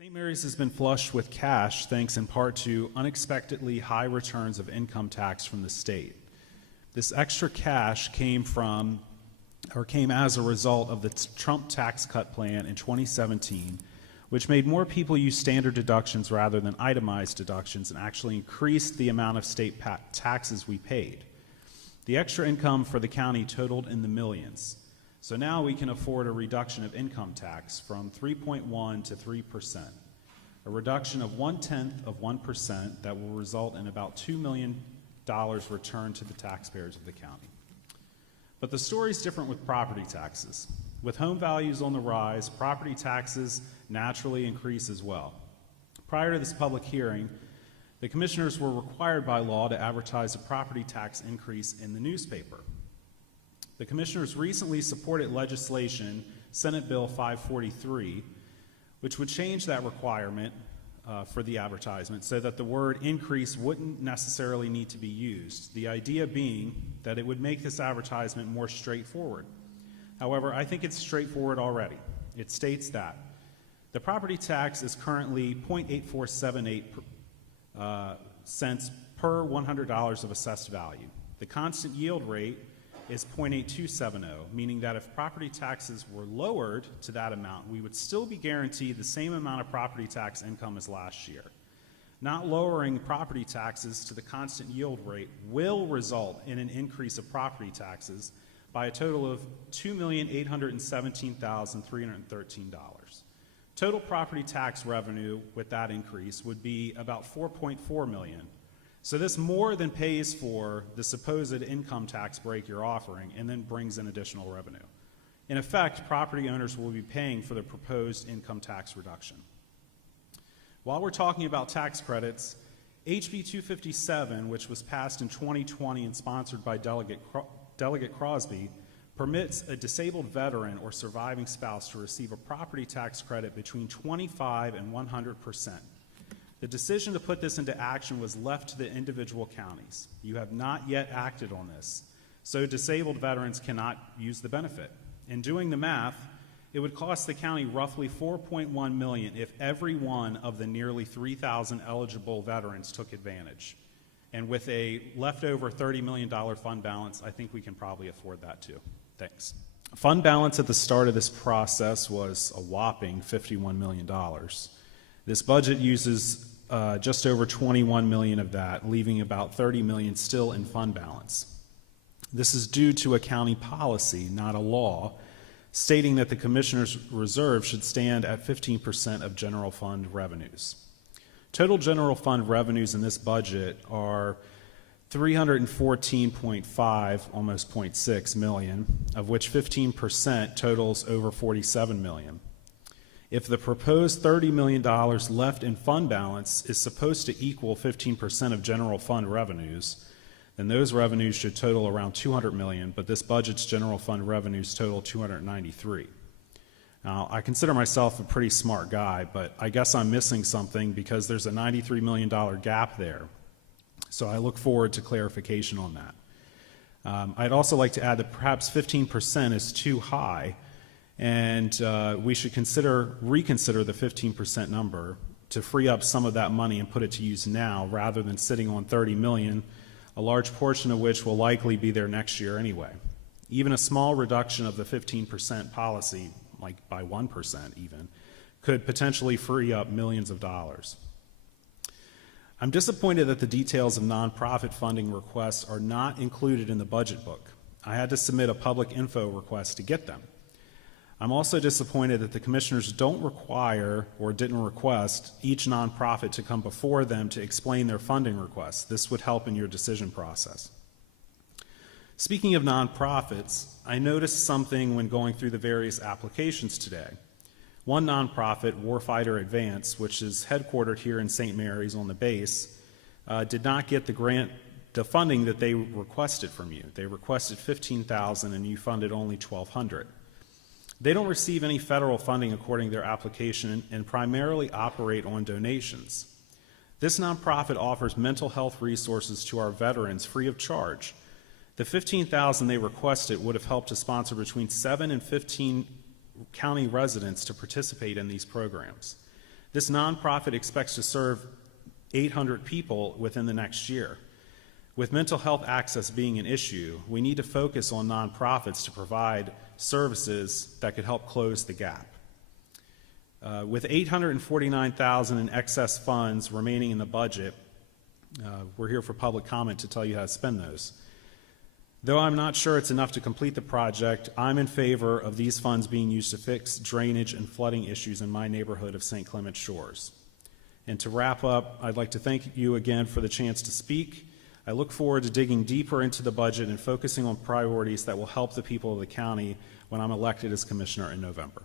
St. Mary's has been flush with cash thanks in part to unexpectedly high returns of income tax from the state. This extra cash came as a result of the Trump tax cut plan in 2017, which made more people use standard deductions rather than itemized deductions and actually increased the amount of state taxes we paid. The extra income for the county totaled in the millions. So now we can afford a reduction of income tax from 3.1 to 3%, a reduction of 0.1% that will result in about $2 million returned to the taxpayers of the county. But the story is different with property taxes. With home values on the rise, property taxes naturally increase as well. Prior to this public hearing, the commissioners were required by law to advertise a property tax increase in the newspaper. The commissioners recently supported legislation, Senate Bill 543, which would change that requirement for the advertisement so that the word increase wouldn't necessarily need to be used, the idea being that it would make this advertisement more straightforward. However, I think it's straightforward already. It states that the property tax is currently 0.8478 cents per $100 of assessed value. The constant yield rate is 0.8270, meaning that if property taxes were lowered to that amount, we would still be guaranteed the same amount of property tax income as last year. Not lowering property taxes to the constant yield rate will result in an increase of property taxes by a total of $2,817,313. Total property tax revenue with that increase would be about $4.4 million. So this more than pays for the supposed income tax break you're offering and then brings in additional revenue. In effect, property owners will be paying for the proposed income tax reduction. While we're talking about tax credits, HB 257, which was passed in 2020 and sponsored by Delegate Crosby, permits a disabled veteran or surviving spouse to receive a property tax credit between 25% and 100%. The decision to put this into action was left to the individual counties. You have not yet acted on this, so disabled veterans cannot use the benefit. In doing the math, it would cost the county roughly $4.1 million if every one of the nearly 3,000 eligible veterans took advantage. And with a leftover $30 million fund balance, I think we can probably afford that too. Thanks. Fund balance at the start of this process was a whopping $51 million. This budget uses just over 21 million of that, leaving about 30 million still in fund balance. This is due to a county policy, not a law, stating that the commissioner's reserve should stand at 15% of general fund revenues. Total general fund revenues in this budget are 314.5, almost 0.6 million, of which 15% totals over 47 million. If the proposed $30 million left in fund balance is supposed to equal 15% of general fund revenues, then those revenues should total around 200 million, but this budget's general fund revenues total 293. Now, I consider myself a pretty smart guy, but I guess I'm missing something because there's a $93 million gap there. So I look forward to clarification on that. I'd also like to add that perhaps 15% is too high, and we should reconsider the 15% number to free up some of that money and put it to use now rather than sitting on 30 million, a large portion of which will likely be there next year anyway. Even a small reduction of the 15% policy, like by 1% even, could potentially free up millions of dollars. I'm disappointed that the details of nonprofit funding requests are not included in the budget book. I had to submit a public info request to get them. I'm also disappointed that the commissioners don't require or didn't request each nonprofit to come before them to explain their funding requests. This would help in your decision process. Speaking of nonprofits, I noticed something when going through the various applications today. One nonprofit, Warfighter Advance, which is headquartered here in St. Mary's on the base, did not get the funding that they requested from you. They requested $15,000 and you funded only $1,200. They don't receive any federal funding according to their application and primarily operate on donations. This nonprofit offers mental health resources to our veterans free of charge. The $15,000 they requested would have helped to sponsor between 7 and 15 county residents to participate in these programs. This nonprofit expects to serve 800 people within the next year. With mental health access being an issue, we need to focus on nonprofits to provide services that could help close the gap. With $849,000 in excess funds remaining in the budget, we're here for public comment to tell you how to spend those. Though I'm not sure it's enough to complete the project, I'm in favor of these funds being used to fix drainage and flooding issues in my neighborhood of St. Clement Shores. And to wrap up, I'd like to thank you again for the chance to speak. I look forward to digging deeper into the budget and focusing on priorities that will help the people of the county when I'm elected as commissioner in November.